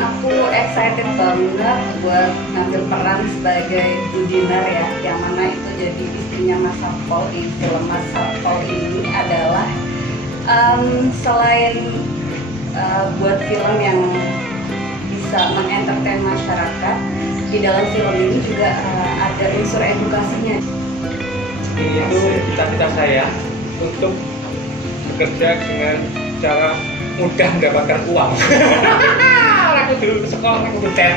aku excited banget buat ngambil peran sebagai Bu Dinar ya, yang mana itu jadi istrinya Mas Satpol di film Mas Satpol ini adalah selain buat film yang bisa mengentertain masyarakat, di dalam film ini juga ada unsur edukasinya. Itu cita-cita saya untuk bekerja dengan cara mudah mendapatkan uang. Aku dulu sekolah, aku butet.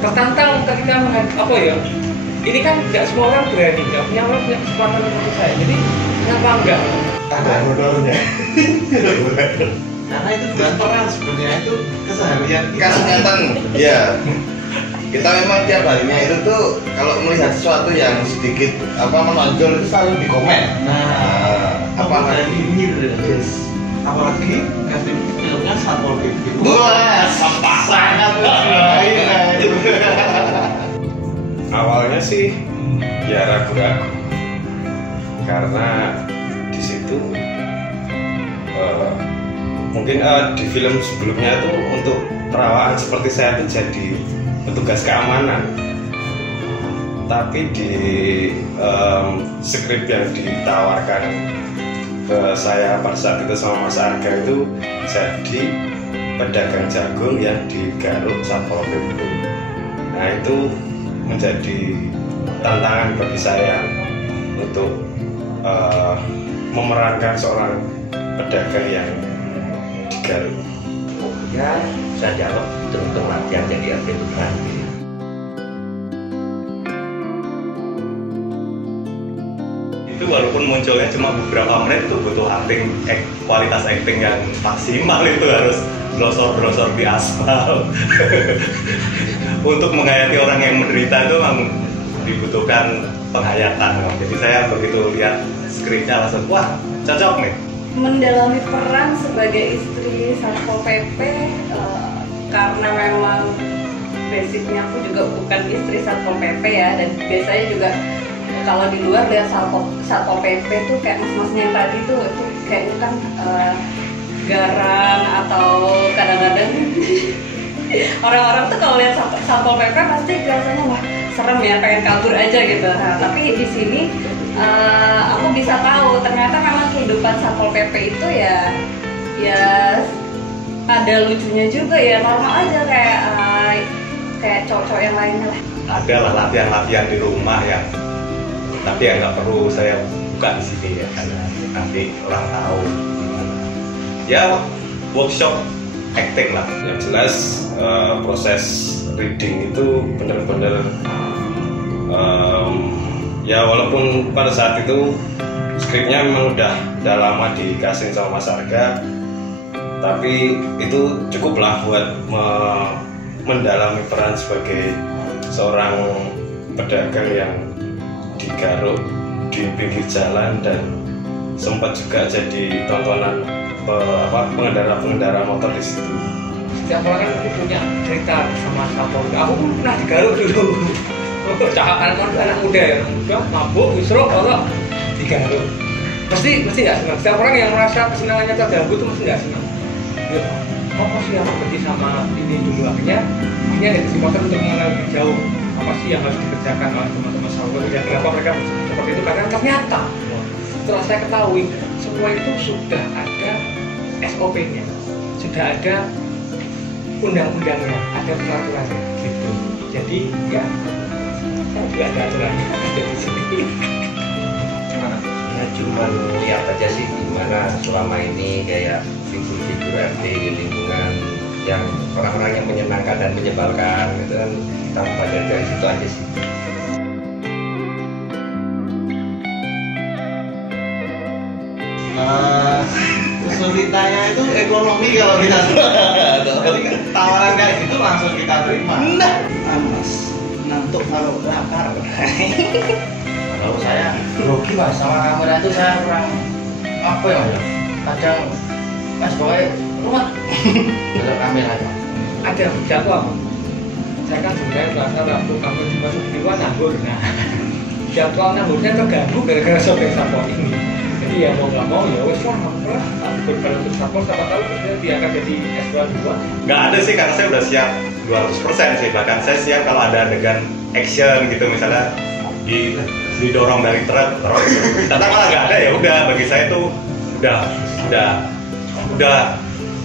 Tertantang ketika apa ya? Ini kan tidak semua orang berani, nggak punya orang punya kesempatan seperti saya. Jadi kenapa enggak? Ada modalnya. Karena itu bukan peran sebenarnya, itu keseharian kesehatan. Iya. Kita memang tiap harinya itu tuh kalau melihat sesuatu yang sedikit menonjol itu selalu di komen. Apalagi ini apalagi casting filmnya Satpol PP. Wah, sangat Awalnya sih ya ragu-ragu karena di situ mungkin di film sebelumnya itu untuk perawaan seperti saya itu jadi petugas keamanan, tapi di skrip yang ditawarkan ke saya pada saat itu sama Mas Arga itu jadi pedagang jagung yang digaruk Satpol PP. Nah itu menjadi tantangan bagi saya untuk memerankan seorang pedagang yang digaruk. Ya saya jawab untuk latihan jadi RT beneran. Itu walaupun munculnya cuma beberapa menit itu butuh kualitas acting yang maksimal, itu harus brosor-brosor di aspal. Untuk menghayati orang yang menderita itu memang dibutuhkan penghayatan. Jadi saya begitu lihat skripnya langsung, wah cocok nih. Mendalami peran sebagai istri Satpol PP karena memang basicnya aku juga bukan istri Satpol PP ya, dan biasanya juga kalau di luar lihat Satpol PP tuh kayak mas-masnya yang tadi tuh kayaknya kan garang, atau kadang-kadang orang-orang tuh kalau lihat Satpol PP pasti rasanya wah serem ya, pengen kabur aja gitu. Nah, tapi di sini aku bisa tahu ternyata memang kehidupan Satpol PP itu ya ada lucunya juga ya, normal aja kayak cowok-cowok yang lainnya lah. Ada lah latihan-latihan di rumah ya, tapi ya nggak perlu saya buka di sini ya, karena nanti orang tahu. Ya workshop acting lah. Yang jelas proses reading itu benar-benar ya walaupun pada saat itu skripnya memang udah lama dikasih sama Mas Arga, tapi itu cukuplah buat mendalami peran sebagai seorang pedagang yang digaruk di pinggir jalan, dan sempat juga jadi tontonan pengendara motor di situ. Setiap orang kan punya cerita sama Satpol. Aku pun pernah digaruk dulu. Cahaya anak muda ya, mabuk, wisro, kalau digaruk. Pasti nggak senang. Setiap orang yang merasa kesenangannya terganggu itu mesti nggak senang. Ya, apa sih yang berarti sama ini dulu, akhirnya ada kesempatan untuk mengenal lebih jauh apa sih yang harus dikerjakan oleh teman-teman Satpol dan kenapa mereka seperti itu, karena ternyata setelah saya ketahui semua itu sudah ada SOP-nya, sudah ada undang-undangnya, ada peraturannya gitu. Jadi ya juga ada aturannya ada di sini. Gimana? Ya cuma lihat aja sih gimana selama ini kayak figur-figur RT di lingkungan yang orang-orang yang menyenangkan dan menyebalkan gitu kan, kita belajar dari situ aja sih. Kesulitannya itu ekonomi kalau kita jadi tawaran kayak gitu langsung kita terima. Mas ngantuk kalau lapar. Kalau saya Grogi mas, sama kamera itu saya kurang apa ya mas, kadang mas pokoknya ruwet kalau kamera aja. Ada jadwal. Saya kan sebenarnya Selasa, Rabu, Kamis, Jumat, Sabtu, Minggu nganggur. Nah, jadwal nganggurnya terganggu gara-gara sopir Satpol ini. Jadi ya mau nggak mau ya wes lah apalah aku berbalon untuk sapol siapa tahu dia diangkat jadi S22. Nggak ada sih karena saya udah siap 200% sih, bahkan saya siap kalau ada adegan action gitu misalnya didorong dari truk terus ternyata malah nggak ada, ya udah bagi saya tuh udah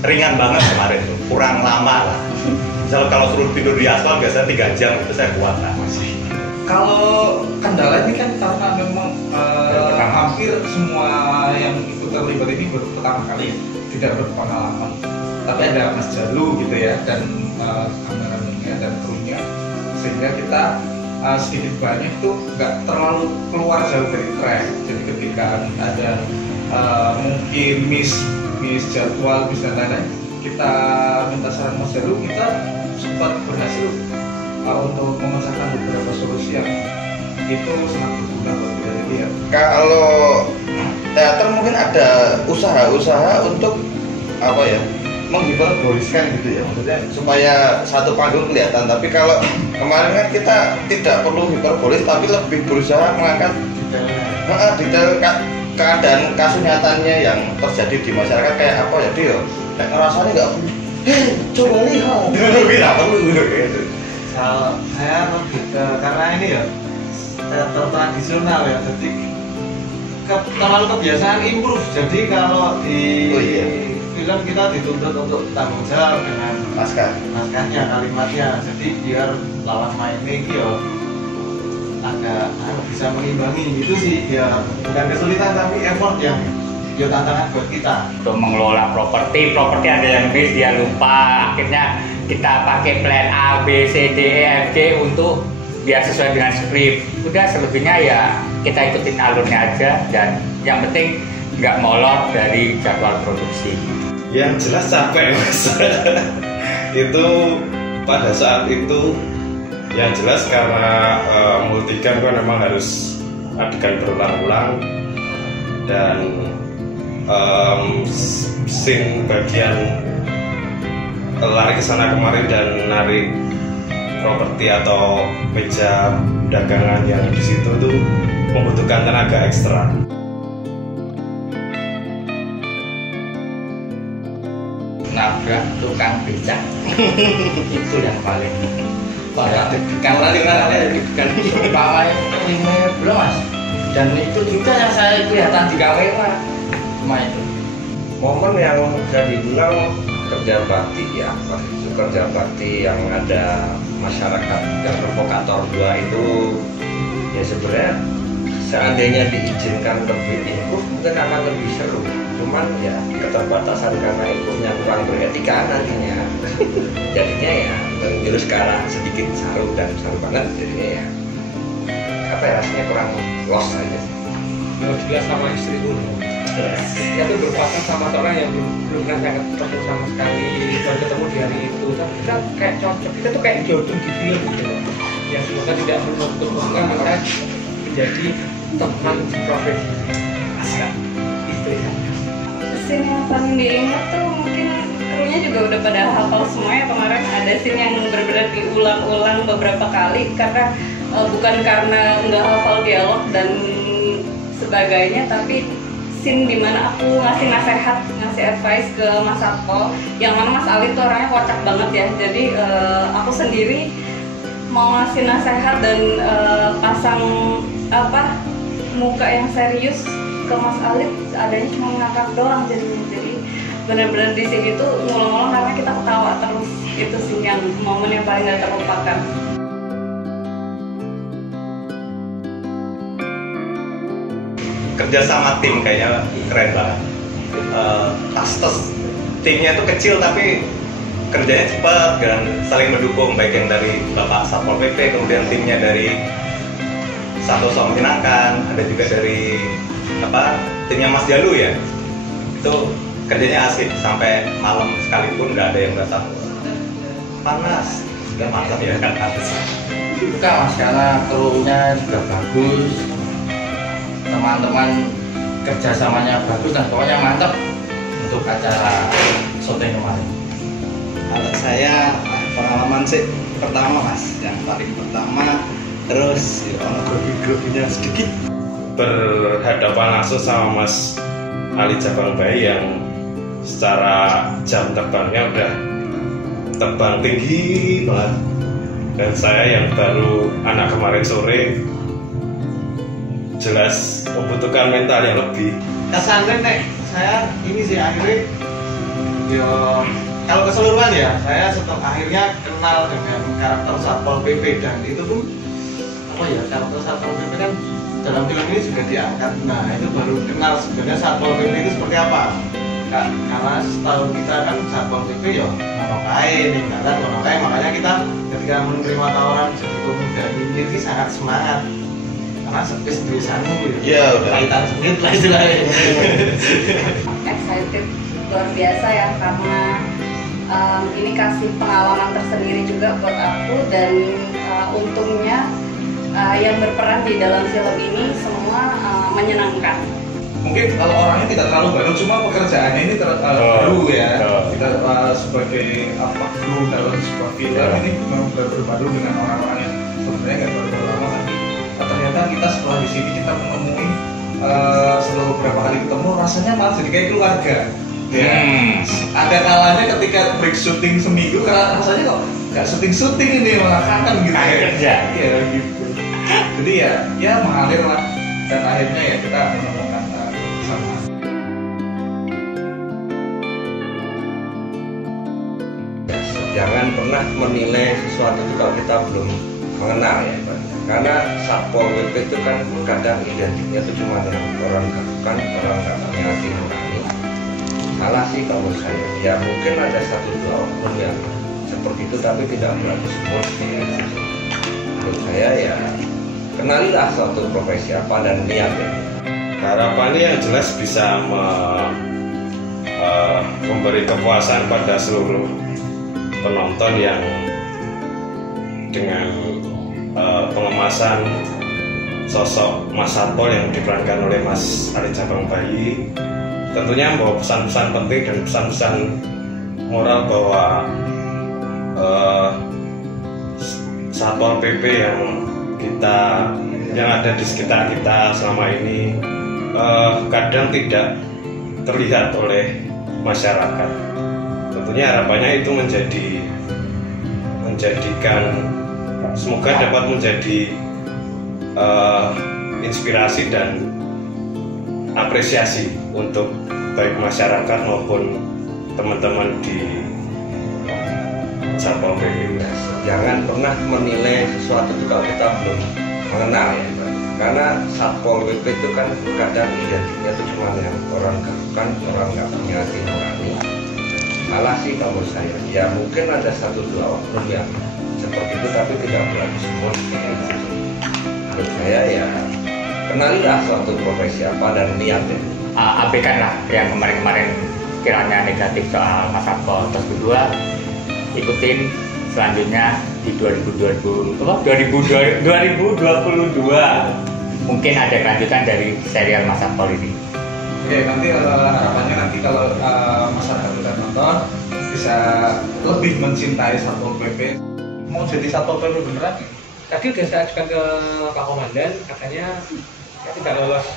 ringan banget kemarin tuh, kurang lama lah. Misal kalau suruh tidur di aspal biasanya 3 jam itu saya kuat lah masih. Kalau kendala ini kan karena memang hampir semua yang ikut terlibat ini baru pertama kali ya, tidak berpengalaman. Tapi ada Mas Jalu gitu ya, dan kameramennya dan krunya, sehingga kita sedikit banyak itu nggak terlalu keluar jauh dari track. Jadi ketika ada mungkin miss jadwal, miss dan lain-lain, kita minta saran Mas Jalu, kita sempat berhasil untuk memecahkan beberapa solusi yang itu sangat berguna buat kita. Jadi ya, Kalau teater mungkin ada usaha-usaha untuk apa ya, menghiperboliskan gitu ya, maksudnya supaya satu panggung kelihatan. Tapi kalau kemarin kan kita tidak perlu hiperbolis, tapi lebih berusaha mengangkat detail keadaan kasus nyatanya yang terjadi di masyarakat kayak apa ya, dia kayak ngerasanya nggak perlu, coba lihat nggak perlu gitu. kalau saya lebih karena ini ya teater tradisional ya, jadi terlalu kebiasaan improve. Jadi kalau di film kita dituntut untuk tanggung jawab dengan naskahnya, kalimatnya, jadi biar lawan mainnya itu ya agak bisa mengimbangi. Itu sih ya, bukan kesulitan tapi effort yang ya tantangan buat kita. Untuk mengelola properti ada yang miss, dia lupa, akhirnya kita pakai plan A, B, C, D, E, F, G untuk biar sesuai dengan skrip. Udah selebihnya ya kita ikutin alurnya aja, dan yang penting nggak molor dari jadwal produksi. Yang jelas capek mas. Itu pada saat itu yang jelas karena multikan kan memang harus adegan berulang-ulang, dan scene bagian lari ke sana kemari dan narik properti atau meja dagangan yang di situ tuh membutuhkan tenaga ekstra. Nabrak tukang becak itu yang paling Parah, kan pawai ini belum mas, dan itu juga yang saya kelihatan di kamera cuma itu. momen yang bisa dibilang kerja bakti ya, kerja bakti yang ada masyarakat dan provokator 2 itu ya sebenarnya seandainya diizinkan lebih improve mungkin akan lebih seru, cuman ya keterbatasan karena improve-nya kurang beretika nantinya jadinya ya menjurus ke arah sedikit saru dan saru banget, jadinya ya apa ya, rasanya kurang los aja sih. Kalau dia sama istri dulu, dia tuh berpasangan sama seorang yang belum pernah ketemu sama sekali, baru ketemu di hari itu. Tapi kita kayak cocok, kita tuh kayak jodoh di film gitu loh. Yang semoga tidak menutup kemungkinan mereka menjadi teman profesi. Asal istri saya. Scene yang paling diingat tuh mungkin krunya juga udah pada hafal semuanya. Kemarin ada scene yang benar-benar diulang-ulang beberapa kali karena bukan karena nggak hafal dialog dan sebagainya, tapi scene dimana aku ngasih nasihat, ngasih advice ke Mas Satpol, yang mana Mas Ali tuh orangnya kocak banget ya. Jadi aku sendiri mau ngasih nasihat dan pasang muka yang serius ke Mas Ali, adanya cuma ngakak doang jadinya. Jadi benar-benar di sini tuh ngulang-ngulang karena kita ketawa terus. Itu sih yang momen yang paling gak terlupakan. Kerja sama tim kayaknya keren banget. Timnya itu kecil tapi kerjanya cepat dan saling mendukung, baik yang dari Bapak Satpol PP, kemudian timnya dari Santoso Menyenangkan, ada juga dari timnya Mas Jalu ya. Itu kerjanya asik sampai malam sekalipun nggak ada yang merasa panas. Nggak malam ya kan panas. Suka mas, karena krunya juga bagus, teman-teman kerjasamanya bagus, dan pokoknya mantap untuk acara syuting kemarin. Kalau saya pengalaman sih pertama mas, yang paling pertama, terus ya, grogi-groginya sedikit. berhadapan langsung sama Mas Ali Jabang Bayi yang secara jam terbangnya udah terbang tinggi banget, dan saya yang baru anak kemarin sore jelas membutuhkan mental yang lebih. Kesannya nek saya ini sih akhirnya yo kalau keseluruhan ya saya setelah akhirnya kenal dengan karakter Satpol PP, dan itu pun apa ya, karakter Satpol PP kan dalam film ini sudah diangkat. Nah itu baru kenal sebenarnya Satpol PP itu seperti apa. Karena setahu kita kan Satpol PP ya monokai, ninggalan monokai, makanya kita ketika menerima tawaran jadi pemuda ini sangat semangat karena sepis tulisanmu ya udah kaitan sedikit lah istilahnya. Excited luar biasa ya, karena ini kasih pengalaman tersendiri juga buat aku, dan untungnya yang berperan di dalam film ini semua menyenangkan. Mungkin kalau orangnya tidak terlalu baru, cuma pekerjaannya ini baru ya. Kita sebagai apa kru dalam sebuah film ini memang baru dengan orang-orang yang sebenarnya nggak terlalu lama, tapi ternyata kita setelah di sini kita menemui setelah beberapa kali ketemu rasanya malah jadi kayak keluarga. Ya. Ada kalanya ketika break syuting seminggu, karena rasanya kok nggak syuting ini malah kangen gitu ya. Iya gitu. Jadi ya mengalir lah, dan akhirnya ya kita menemukan sama. Jangan pernah menilai sesuatu itu kalau kita belum mengenal ya, karena Satpol PP itu kan kadang identiknya itu cuma yang orang kan orang nggak punya hati nurani. Salah sih kalau saya, ya mungkin ada satu dua oknum yang seperti itu, tapi tidak berarti semua. Menurut saya ya kenalilah suatu profesi apa dan niat ya. Harapannya yang jelas bisa memberi kepuasan pada seluruh penonton yang dengan pengemasan sosok Mas Satpol yang diperankan oleh Mas Ali Jabang Bayi tentunya membawa pesan-pesan penting dan pesan-pesan moral bahwa Satpol PP yang ada di sekitar kita selama ini kadang tidak terlihat oleh masyarakat. Tentunya harapannya itu menjadikan semoga dapat menjadi inspirasi dan apresiasi untuk baik masyarakat maupun teman-teman di Satpol PP. Jangan pernah menilai sesuatu itu kalau kita belum mengenal ya, karena Satpol PP itu kan kadang identiknya itu cuma yang orang kan orang nggak punya hati nurani. Salah sih kalau saya, ya mungkin ada satu dua oknum yang seperti itu, tapi tidak berarti semua. Menurut saya ya kenalilah suatu profesi apa dan niat ya. Abaikanlah yang kemarin-kemarin kiranya negatif soal Mas Satpol. Terus kedua, ikutin selanjutnya di 2022 mungkin ada kelanjutan dari serial Mas Satpol ini. Oke, nanti harapannya nanti kalau masyarakat sudah nonton bisa lebih mencintai Satpol PP. Mau jadi Satpol PP beneran? Tadi udah saya ajukan ke Pak Komandan, katanya saya tidak lolos.